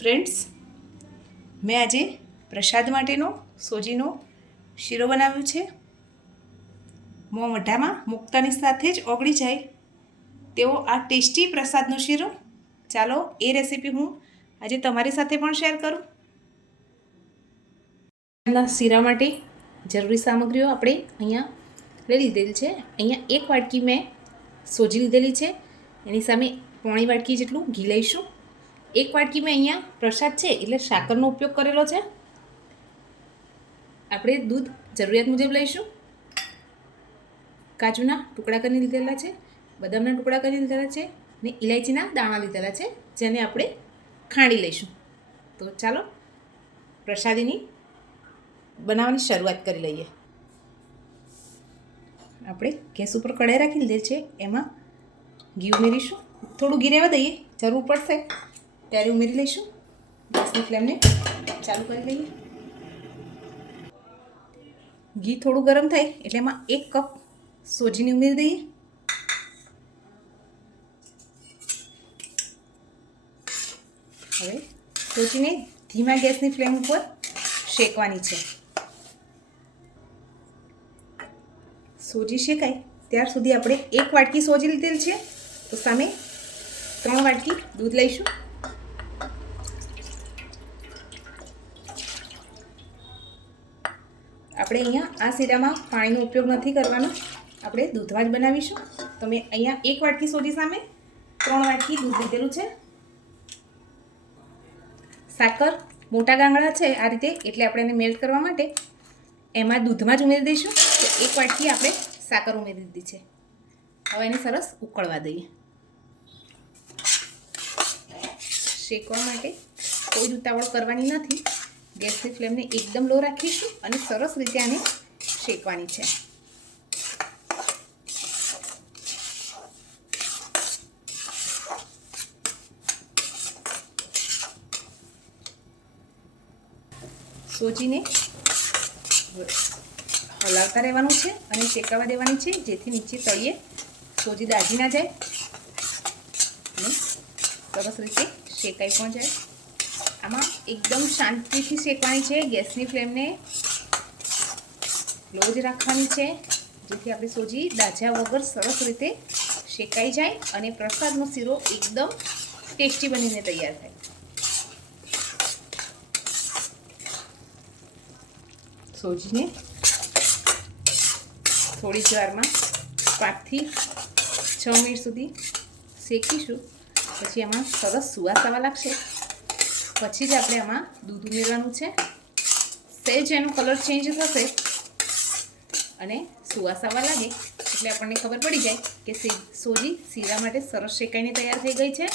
Friends, મેં આજે પ્રસાદ માટેનો સોજીનો શીરો બનાવ્યો છે. મોં મોઢામાં મૂકતાની સાથે જ ઓગળી જાય તેવો આ ટેસ્ટી પ્રસાદનો શીરો. ચાલો એ રેસીપી હું આજે તમારી સાથે પણ શેર કરું. શીરા માટે જરૂરી સામગ્રીઓ આપણે અહીંયા લઈ લીધેલી છે. અહીંયા 1 વાટકી મેં સોજી લીધેલી છે. એની સામે પોણી વાટકી જેટલું ઘી લઈશું. 1 વાટકી મેં અહીંયા પ્રસાદ છે એટલે સાકરનો ઉપયોગ કરેલો છે. આપણે દૂધ જરૂરિયાત મુજબ લઈશું. કાજુના ટુકડા કરીને લીધેલા છે, બદામના ટુકડા કરીને લીધેલા છે ને ઇલાયચીના દાણા લીધેલા છે, જેને આપણે ખાંડી લઈશું. તો ચાલો પ્રસાદીની બનાવવાની શરૂઆત કરી લઈએ. આપણે ગેસ ઉપર કઢાઈ રાખી લીધેલ છે, એમાં ઘી ઉમેરીશું. થોડું ઘી રહેવા દઈએ, જરૂર પડશે ત્યારે ઉમેરી લઈશું. ગેસની ફ્લેમને ચાલુ કરી લઈએ. ઘી થોડું ગરમ થાય એટલે એમાં 1 કપ સોજીને ઉમેરી દઈએ. હવે સોજીને ધીમા ગેસની ફ્લેમ ઉપર શેકવાની છે. સોજી શેકાય ત્યાર સુધી આપણે 1 વાટકી સોજી લીધેલ છે, તો સામે 3 વાટકી દૂધ લઈશું. આપણે અહીંયા આ શીરામાં પાણીનો ઉપયોગ નથી કરવાનો, આપણે દૂધમાં જ બનાવીશું. તો મેં અહીંયા 1 વાટકી સોજી સામે 3 વાટકી દૂધ લીધેલું છે. સાકર મોટા ગાંગડા છે આ રીતે, એટલે આપણે એને મેલ્ટ કરવા માટે એમાં દૂધમાં જ ઉમેરી દઈશું. તો 1 વાટકી આપણે સાકર ઉમેરી દીધી છે. હવે એને સરસ ઉકળવા દઈએ. શેકવા માટે કોઈ ઉતાવળ કરવાની નથી. ગેસની ફ્લેમને એકદમ લો રાખીશું અને સરસ રીતે આને શેકવાની છે. સોજીને હલાવતા રહેવાનું છે અને શેકાવા દેવાની છે, જેથી નીચે તળિયે સોજી દાજી ના જાય અને સરસ રીતે શેકાઈ પણ જાય. આમાં એકદમ શાંતિથી શેકવાની છે. ગેસની ફ્લેમને લો જ રાખવાની છે, જેથી આપણી સોજી દાઝ્યા વગર સરસ રીતે શેકાઈ જાય અને પ્રસાદનો શીરો એકદમ ટેસ્ટી બનીને તૈયાર થાય. સોજીને થોડી જ વારમાં 5 થી 6 મિનિટ સુધી શેકીશું. પછી એમાં સરસ સુવાસ આવવા લાગશે. પછી જ આપણે આમાં દૂધ ઉમેરવાનું છે. સહેજ એનો કલર ચેન્જ થશે અને સુવાસ આવવા લાગે એટલે આપણને ખબર પડી જાય કે સોજી શીરા માટે સરસ શેકાઈને તૈયાર થઈ ગઈ છે.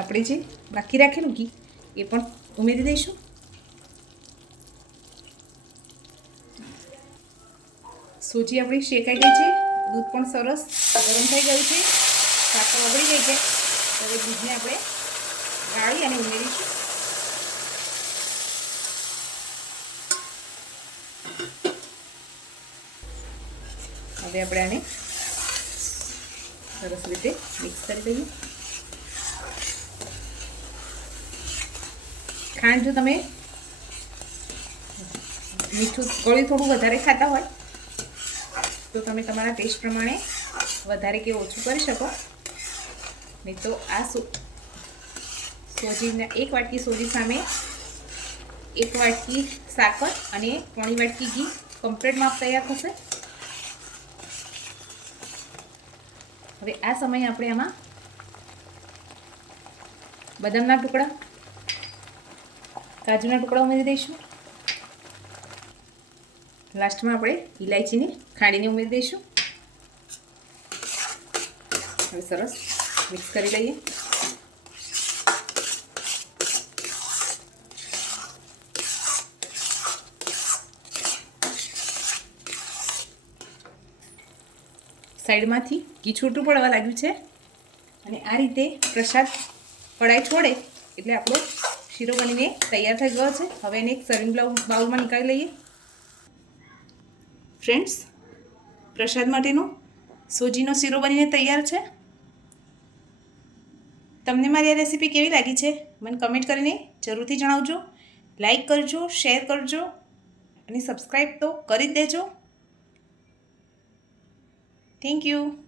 આપણે જે બાકી રાખેલું ઘી એ પણ ઉમેરી દઈશું. સોજી આપણી શેકાઈ ગઈ છે, દૂધ પણ સરસ ગરમ થઈ ગયું છે, સાકર ઓગળી ગઈ છે. હવે દૂધને આપણે ગાળી અને ઉમેરીશું. હવે આપણે આને સરસ રીતે મિક્સ કરી દઈએ. ખાંડ જો તમે મીઠું ગળ્યું થોડું વધારે ખાતા હોય તો તમે તમારા ટેસ્ટ પ્રમાણે વધારે કે ઓછું કરી શકો. નહીં તો આ સોજીના 1 વાટકી સોજી સામે 1 વાટકી સાકર અને પોણી વાટકી ઘી કમ્પ્લીટ માપ તૈયાર થશે. હવે આ સમયે આપણે આમાં બદામના ટુકડા, કાજુના ટુકડા ઉમેરી દઈશું. લાસ્ટમાં આપણે ઇલાયચીને ખાંડીને ઉમેરી દઈશું. હવે સરસ મિક્સ કરી લઈએ. સાઈડમાંથી ઘી છૂટું પડવા લાગ્યું છે અને આ રીતે પ્રસાદ કઢાઈ છોડે એટલે આપણો શીરો બનીને તૈયાર થઈ ગયો છે. હવે એને એક સર્વિંગ બાઉલમાં નીકાળી લઈએ. ફ્રેન્ડ્સ, પ્રસાદ માટેનો સોજીનો શીરો બનીને તૈયાર છે. તમને મારી આ રેસીપી કેવી લાગી છે મને કમેન્ટ કરીને જરૂરથી જણાવજો. લાઈક કરજો, શેર કરજો અને સબસ્ક્રાઈબ તો કરી જ દેજો. Thank you.